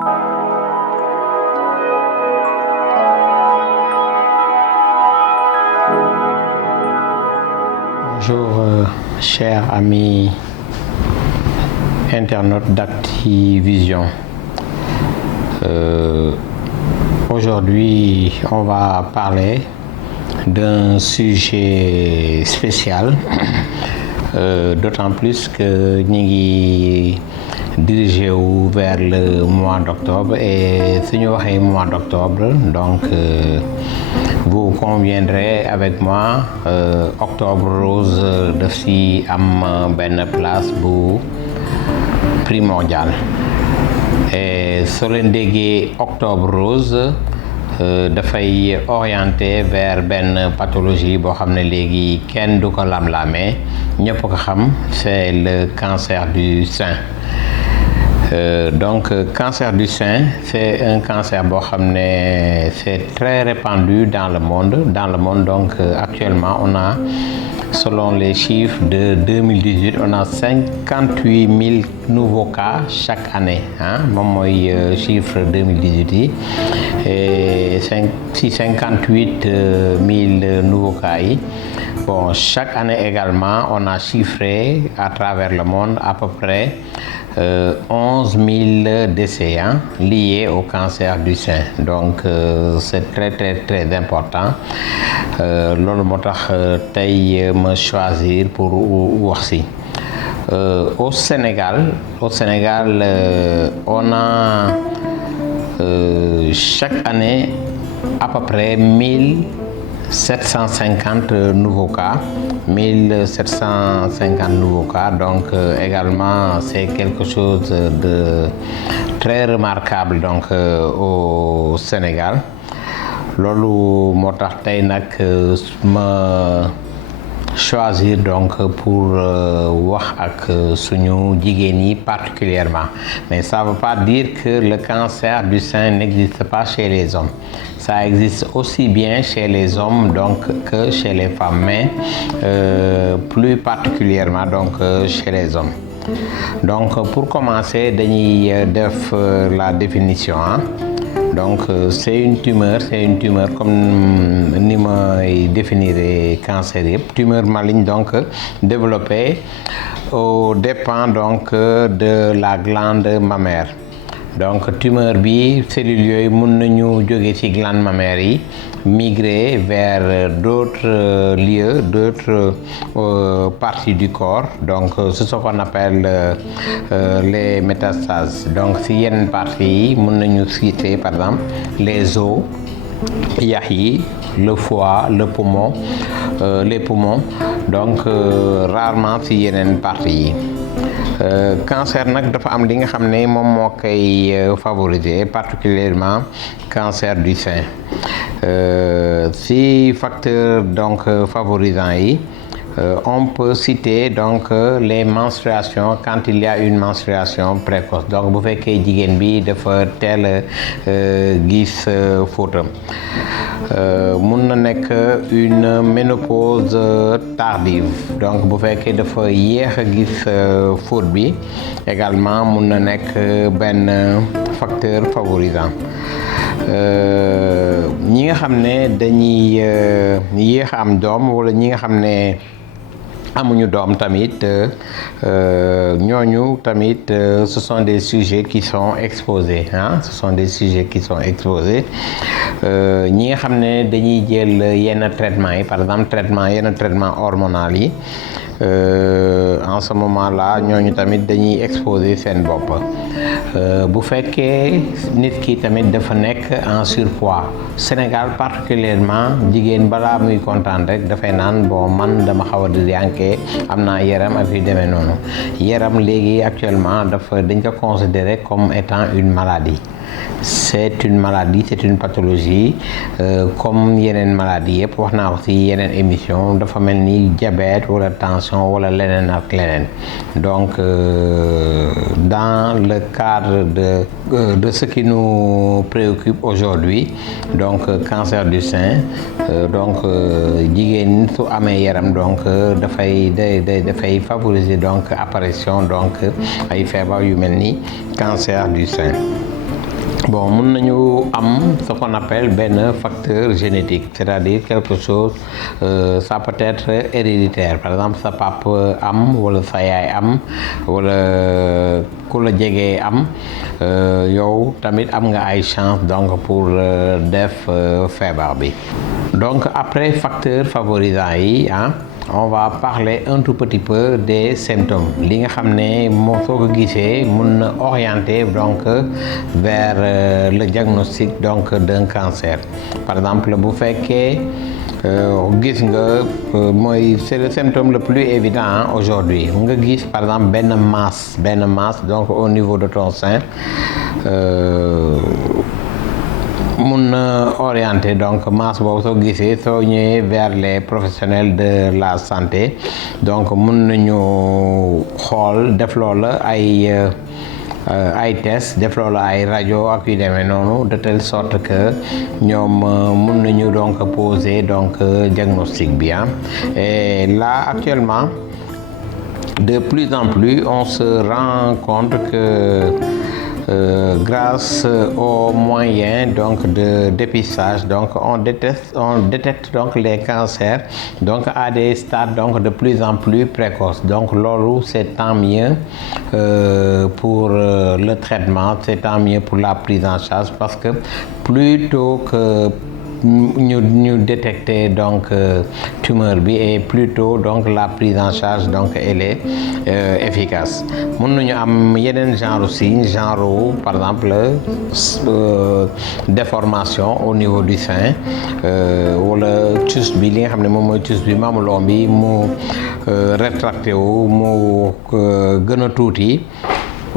Bonjour, chers amis internautes d'Activision. Aujourd'hui, on va parler d'un sujet spécial, d'autant plus que nous sommes dirigés vers le mois d'octobre et si nous avons mois d'octobre, donc vous conviendrez avec moi, Octobre Rose de si am ben place bu primordial. Et sur l'indégué Octobre Rose, dafay orienté vers ben pathologie boo xam ne léegi kenn du ko lam-lamee ñëpp ko xam, c'est le cancer du sein. Donc cancer du sein, c'est un cancer boo xam ne c'est très répandu dans le monde. Donc actuellement on a, selon les chiffres de 2018, on a 58 000 nouveaux cas chaque année, moom mooy chiffre 2018 yi et 58 000 nouveaux cas yi. Bon, chaque année également on a chiffré à travers le monde à peu près 11 000 décès liés au cancer du sein. Donc c'est très important. Loolu moo tax tey ma choisir pour wax si. Au Sénégal, on a chaque année à peu près 1750 nouveaux cas. 1750 nouveaux cas, donc également c'est quelque chose de très remarquable donc au Sénégal. Loolu moo tax tey nag ma choisir donc pour wax ak suñu jigéen yi particulièrement, mais ça veut pas dire que le cancer du sein n'existe pas chez les hommes. Ça existe aussi bien chez les hommes donc que chez les femmes, mais plus particulièrement donc chez les hommes. Donc pour commencer dañuy def la définition. Donc c'est une tumeur comme ni may définir cancer yëpp, tumeur maligne donc développée aux dépens donc de la glande mammaire. Donc tumeur bi cellules yooyu mën nañu jóge ci glande mammaire yi migrer vers d'autres lieux, d'autres parties du corps. Donc c'est ce qu'on appelle les métastases. Donc si yenn parties yi mën nañu citer par exemple les os, yax yi, le foie, le poumon, les poumons, donc rarement si yeneen parties yi. Cancer nag dafa am li nga xam ne moom moo koy favoriser, particulièrement cancer du sein. Si facteur donc favorisant yi, on peut citer donc les menstruations, quand il y a une menstruation précoce. Donc bu fekkee jigéen bi dafa teel gis fóotam. Mun na nekk une ménopause tardive. Donc bu fekkee dafa yéex a gis fóot bi, également mun na nekk benn facteur favorisant. Ñi nga xam ne dañuy yéex a am doom wala ñi nga xam ne amuñu doom tamit, ñooñu tamit ce sont des sujets qui sont exposés, ce sont des sujets qui sont exposés. Ñi nga xam ne dañuy jël yenn traitements yi, par exemple yenn traitement hormonal yi, en ce moment-là ñooñu tamit dañuy exposer seen bopp. Bu fekkee nit ki tamit dafa nekk en surpoids, Sénégal particulièrement jigéen balaa muy kontaan rek dafay naan bon man dama xaw a diyanke, am naa yaram ak yu demee noonu. Yaram léegi actuellement dañ ko considérer comme étant une maladie. C'est une maladie, c'est une pathologie comme yeneen maladie yëpp, wax naa ko ci yeneen émission, dafa mel ni diabète wala tension wala leneen ak leneen. Donc dans le cadre de ce qui nous préoccupe aujourd'hui, donc cancer du sein, donc jigéen su amee yaram donc dafay favoriser donc apparition donc ay feebar yu mel ni cancer du sein. bon mun nañu am ce qu'on appelle benn facteur génétique, c'est-à-dire quelque chose ça peut être héréditaire. Par exemple sa papa am wala sa yaay am wala ku la jege am yow tamit am nga ay chance donc pour def feebar bi. Donc après facteurs favorisants yi on va parler un tout petit peu des symptômes li nga xam ne moo soo ko gisee mun na orienter donc vers le diagnostic donc d'un cancer. Par exemple bu fekkee gis nga mooy c'est le symptôme le plus évident aujourd'hui nga gis par exemple benn masse donc au niveau de ton sein mun na orienter donc masse boobu soo gisee soo ñëwee vers les professionnels de la santé donc mun nañu xool def loola ay test def loola ay rajo ak yu demee noonu de telle sorte que ñoom mun nañu donc poser donc diagnostic bi et là actuellement de plus en plus on se rend compte que grâce aux moyens donc de dépistage donc on détecte donc les cancers donc à des stades donc de plus en plus précoces. Donc loolu c'est tant mieux pour le traitement, c'est tant mieux pour la prise en charge parce que plus tôt que ñu détecter donc tumeur bi et plutôt donc la prise en charge donc elle est efficace. Mën nañu am yeneen genre signe genre par exemple déformation au niveau du sein wala cus bi li nga xam ne moom mooy cus bi mamelon bi mu rétracté wu mu gën a tuuti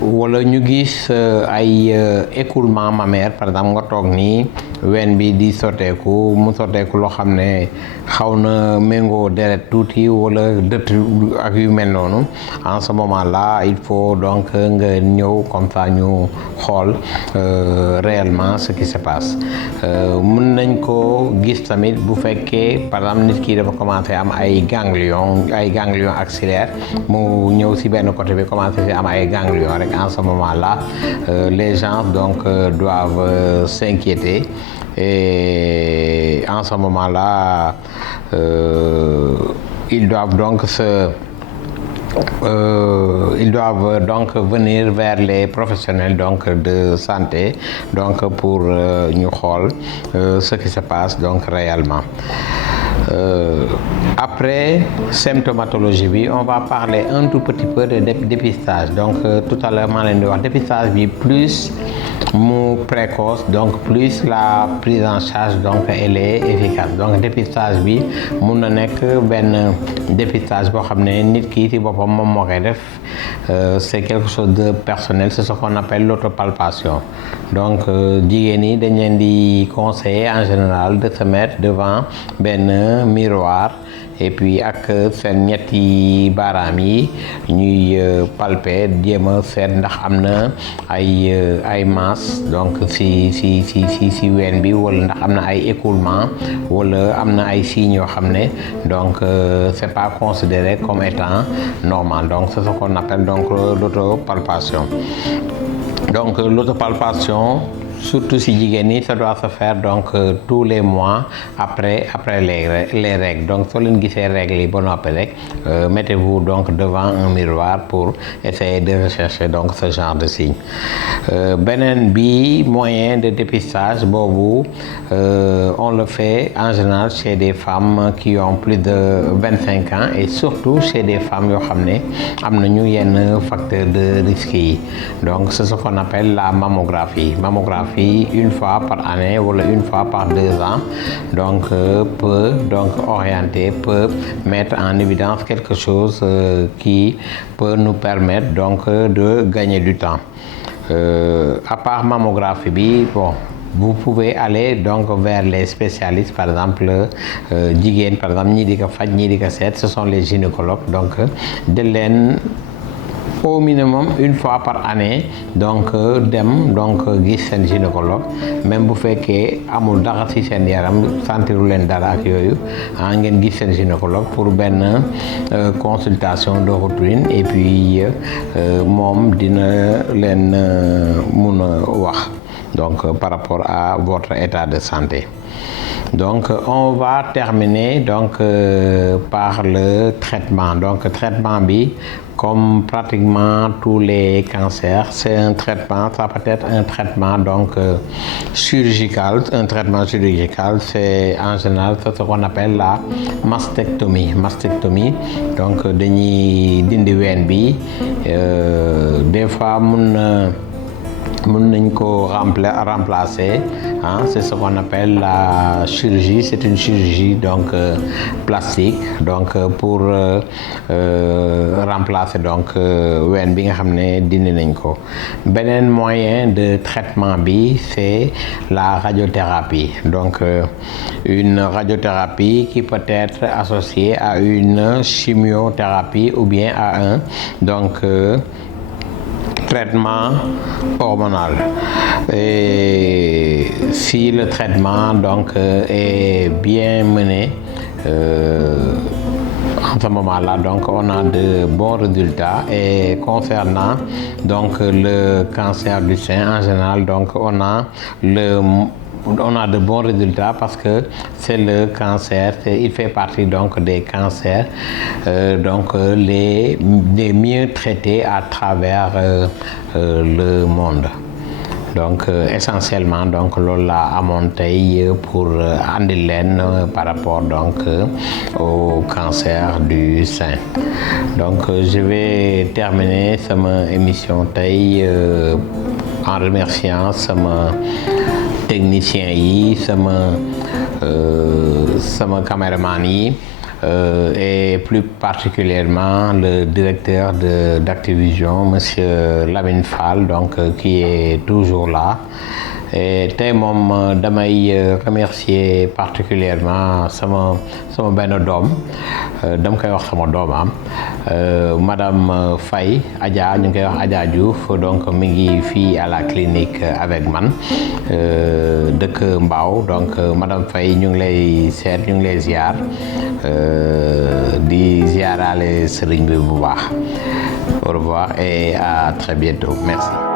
wala ñu gis ay écoulement mammaire par exemple nga toog nii ween bi di sotteeku mu sotteeku loo xam ne xaw na méngoo deret tuuti wala dëtt ak yu mel noonu en ce moment là il faut donc nga ñëw comme ça ñu xool réellement ce qui se passe. Mën nañ ko gis tamit bu fekkee par exemple nit ki dafa commencé am ay ganglions axillaires mu ñëw ci benn côté bi commencé ci am ay ganglions rek en ce moment là les gens donc doivent s'inquiéter. Et en ce moment-là, ils doivent donc venir vers les professionnels donc de santé donc pour ñu xool ce qui se passe donc réellement. Après symptomatologie bi on va parler un tout petit peu de dépistage. Donc tout à l'heure maa leen di wax dépistage bi plus mu précoce donc plus la prise en charge donc elle est efficace. Donc dépistage bi mun na nekk benn dépistage boo xam ne nit ki ci boppam moom moo koy def c'est quelque chose de personnel, c'est ce qu'on appelle l'autopalpation. Donc jigéen ñi dañ leen di conseiller en général de se mettre devant benn miroir et puis ak seen ñetti baaraam yi ñuy palper jéem a seet ndax am na ay masse donc si ween bi wala ndax am na ay écoulement wala am na ay signes yoo xam ne donc c'est pas considéré comme étant normal. Donc c'est ce qu'on appelle donc l'autopalpation. Donc l'autopalpation surtout si jigéen ñi ça doit se faire donc tous les mois après les règles. Donc soo leen gisee règles yi ba noppi rek mettez-vous donc devant un miroir pour essayer de rechercher donc ce genre de signe. Beneen bi moyen de dépistage boobu on le fait en général chez des femmes qui ont plus de 25 ans et surtout chez des femmes yoo xam ne am nañu yenn facteurs de risque yi. Donc c'est ce qu'on appelle la mammographie. Une fois par année ou une fois par 2 ans donc peut donc orienter, peut mettre en évidence quelque chose qui peut nous permettre donc de gagner du temps. À part mammographie bi bon vous pouvez aller donc vers les spécialistes, par exemple jigéen par exemple ñii di ko faj ñii di ko seet, ce sont les gynécologues. Donc de leen au minimum une fois par année donc dem donc gis seen gynécologue même bu fekkee amul dara ci seen yaram sentiru leen dara ak yooyu ngeen gis seen gynécologue pour benn consultation de routine et puis moom dina leen mun a wax donc par rapport à votre état de santé. Donc on va terminer donc par le traitement. Donc traitement bi, comme pratiquement tous les cancers, c'est un traitement, ça peut être un traitement donc chirurgical. Un traitement chirurgical, c'est en général ce qu'on appelle la mastectomie. Mastectomie, donc dañuy dindi ween bi, des fois mun nañ ko remplacer, hein, c'est ce qu'on appelle la chirurgie. C'est une chirurgie donc plastique, donc pour remplacer donc ween bi nga xam ne dindi nañ ko. Beneen moyen de traitement bi, c'est la radiothérapie. Donc une radiothérapie qui peut être associée à une chimiothérapie ou bien à un donc traitement hormonal. Et si le traitement donc est bien mené, en ce moment-là, donc on a de bons résultats. Et concernant donc le cancer du sein en général, donc on a de bons résultats parce que c'est le cancer, il fait partie donc des cancers donc les mieux traités à travers le monde. Donc essentiellement donc loolu laa amoon tey pour andi leen par rapport donc au cancer du sein. Donc je vais terminer sama émission tey en remerciant sama technicien yi, sama caméraman yi, et plus particulièrement le directeur d'Activision, monsieur Lamine Fall, donc qui est toujours là. Et tey moom damay remercier particulièrement sama benn doom, dama koy wax sama doomam, madame Faye Adja, ñu ngi koy wax Adja Diouf, donc mi ngi fii à la clinique avec man, dëkk Mbao. Donc madame Faye ñu ngi lay seet, ñu ngi lay ziar, di ziarale sëriñ bi bu baax. Au revoir et à très bientôt. Merci.